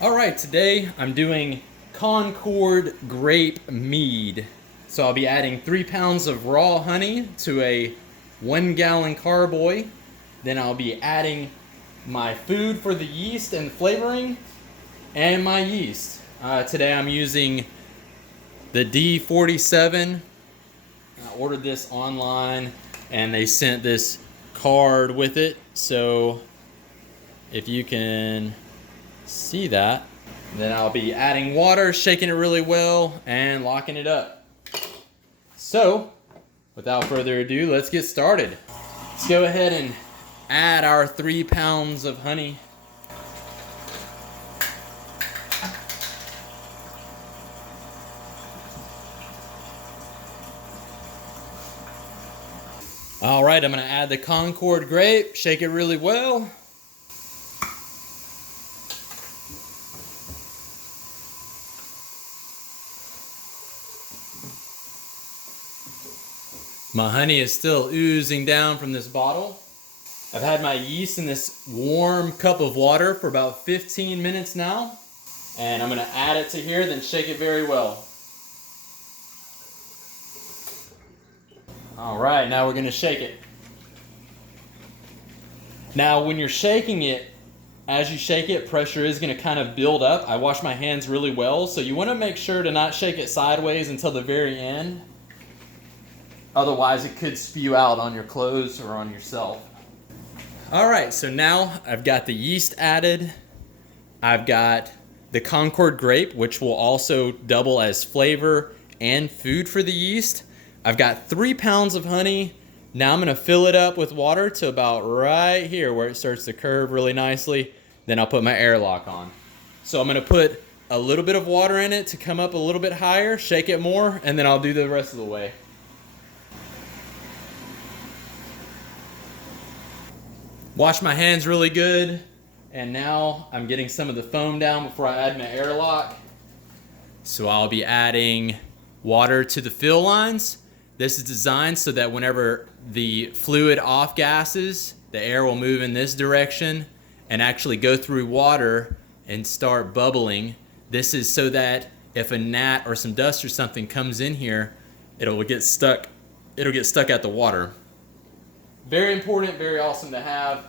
All right, today I'm doing Concord Grape Mead. So I'll be adding 3 pounds of raw honey to a 1-gallon carboy. Then I'll be adding my food for the yeast and flavoring and my yeast. Today I'm using the D47. I ordered this online and they sent this card with it. So if you can see that, then I'll be adding water, shaking it really well, and locking it up. So, without further ado, let's get started. Let's go ahead and add our 3 pounds of honey. All right, I'm gonna add the Concord grape, shake it really well. My honey is still oozing down from this bottle. I've had my yeast in this warm cup of water for about 15 minutes now. And I'm gonna add it to here, then shake it very well. All right, now we're gonna shake it. Now when you're shaking it, as you shake it, pressure is gonna kind of build up. I wash my hands really well, so you wanna make sure to not shake it sideways until the very end. Otherwise, it could spew out on your clothes or on yourself. All right, so now I've got the yeast added. I've got the Concord grape, which will also double as flavor and food for the yeast. I've got 3 pounds of honey. Now I'm gonna fill it up with water to about right here where it starts to curve really nicely. Then I'll put my airlock on. So I'm gonna put a little bit of water in it to come up a little bit higher, shake it more, and then I'll do the rest of the way. Wash my hands really good, and now I'm getting some of the foam down before I add my airlock. So I'll be adding water to the fill lines. This is designed so that whenever the fluid off gases, the air will move in this direction and actually go through water and start bubbling. This is so that if a gnat or some dust or something comes in here, it'll get stuck at the water. Very important, very awesome to have.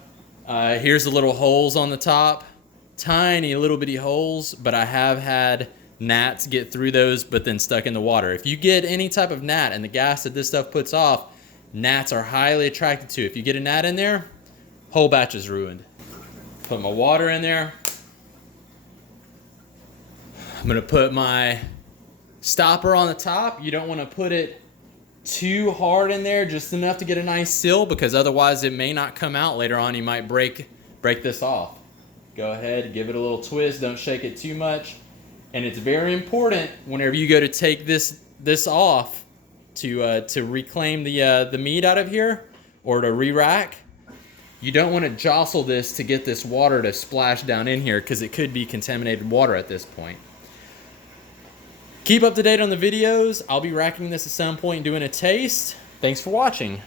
Here's the little holes on the top. Tiny little bitty holes, but I have had gnats get through those but then stuck in the water. If you get any type of gnat and the gas that this stuff puts off, gnats are highly attracted to. If you get a gnat in there, whole batch is ruined. Put my water in there. I'm gonna put my stopper on the top. You don't wanna put it too hard in there, just enough to get a nice seal, because otherwise it may not come out later on. You might break this off. Go ahead, give it a little twist, don't shake it too much. And it's very important whenever you go to take this off to reclaim the meat out of here or to re-rack. You don't want to jostle this to get this water to splash down in here, because it could be contaminated water at this point. Keep up to date on the videos. I'll be racking this at some point, doing a taste. Thanks for watching.